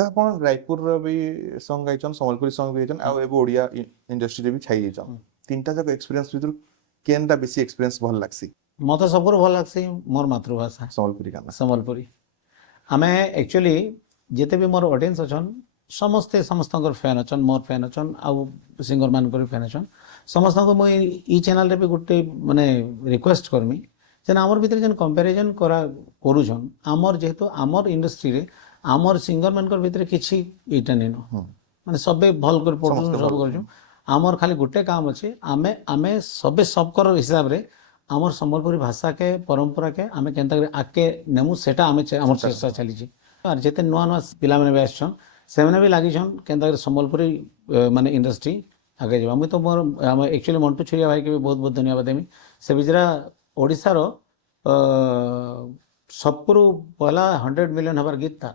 ବୋଧେ ଆପଣ ରାୟପୁରର ବି ସଙ୍ଗ ଗାଇଛନ୍, ସମ୍ବଲପୁରୀ ସଙ୍ଗ ବି ଗାଇଛନ୍, ଆଉ ଏବେ ଓଡ଼ିଆ ଇଣ୍ଡଷ୍ଟ୍ରିରେ ବି ଛାଇ ଯାଇଛନ୍। ତିନିଟା ଯାକ ଏକ୍ସପିରିଏନ୍ସ ଭିତରୁ କେନ୍ଟା ବେଶୀ ଏକ୍ସପିରିଏନ୍ସ ଭଲ ଲାଗ୍ସି? ମତେ ସବୁରୁ ଭଲ ଲାଗ୍ସି ମୋର ମାତୃଭାଷା ସମ୍ବଲପୁରୀ ଗାନା। ସମ୍ବଲପୁରୀ। ଆମେ ଆକ୍ଚୁଆଲି ଯେତେ ବି ମୋର ଅଡ଼ିଏନ୍ସ ଅଛନ୍ ସମସ୍ତେ ସମସ୍ତଙ୍କର ଫ୍ୟାନ୍ ଅଛନ୍, ମୋର ଫ୍ୟାନ୍ ଅଛନ୍, ଆଉ ସିଙ୍ଗର ମାନଙ୍କର ଫ୍ୟାନ୍ ଅଛନ୍। ସମସ୍ତଙ୍କୁ ମୁଇଁ ଇ ଚ୍ୟାନେଲରେ ବି ଗୋଟେ ମାନେ ରିକ୍ୱେଷ୍ଟ କରମି ଯେନ୍ ଆମର ଭିତରେ ଯେନ୍ କମ୍ପାରିଜନ୍ କରୁଛନ୍, ଆମର ଯେହେତୁ ଆମର ଇଣ୍ଡଷ୍ଟ୍ରିରେ ଆମର ସିଙ୍ଗର ମାନଙ୍କର ଭିତରେ କିଛି ଇଟା ନେଇନ, ମାନେ ସବେ ଭଲ କରି ପଢ଼ୁଛନ୍, ସବୁ କରୁଛନ୍। ଆମର ଖାଲି ଗୋଟେ କାମ ଅଛି, ଆମେ ଆମେ ସବେ ସବକର ହିସାବରେ ଆମର ସମ୍ବଲପୁରୀ ଭାଷାକେ ପରମ୍ପରାକେ ଆମେ କେନ୍ତା କରି ଆଗକେ ନେମୁ ସେଟା ଆମେ ଆମର ଚେଷ୍ଟା ଚାଲିଛି। আর যেতে নূয়া নূয়া পিলাମାନେ ବି আসছନ୍ ସେମାନେ ବି ଲାଗିଛନ୍ କେନ୍ତା କରି ସମ୍ବଲପୁରୀ ମାନେ ଇଣ୍ଡଷ୍ଟ୍ରି ଆଗେ ଯିବା। ମୁଇଁ ତ ମୋର ଆମ ଆକ୍ଚୁଆଲି ମଣ୍ଟୁ ଛୁରିଆ ଭାଇକେ ବି ବହୁତ ବହୁତ ଧନ୍ୟବାଦ ଦେମି। ସେ ବିଚରା ଓଡ଼ିଶାର ସବୁରୁ ପହଲା 100 ମିଲିୟନ ହେବାର ଗୀତ ତା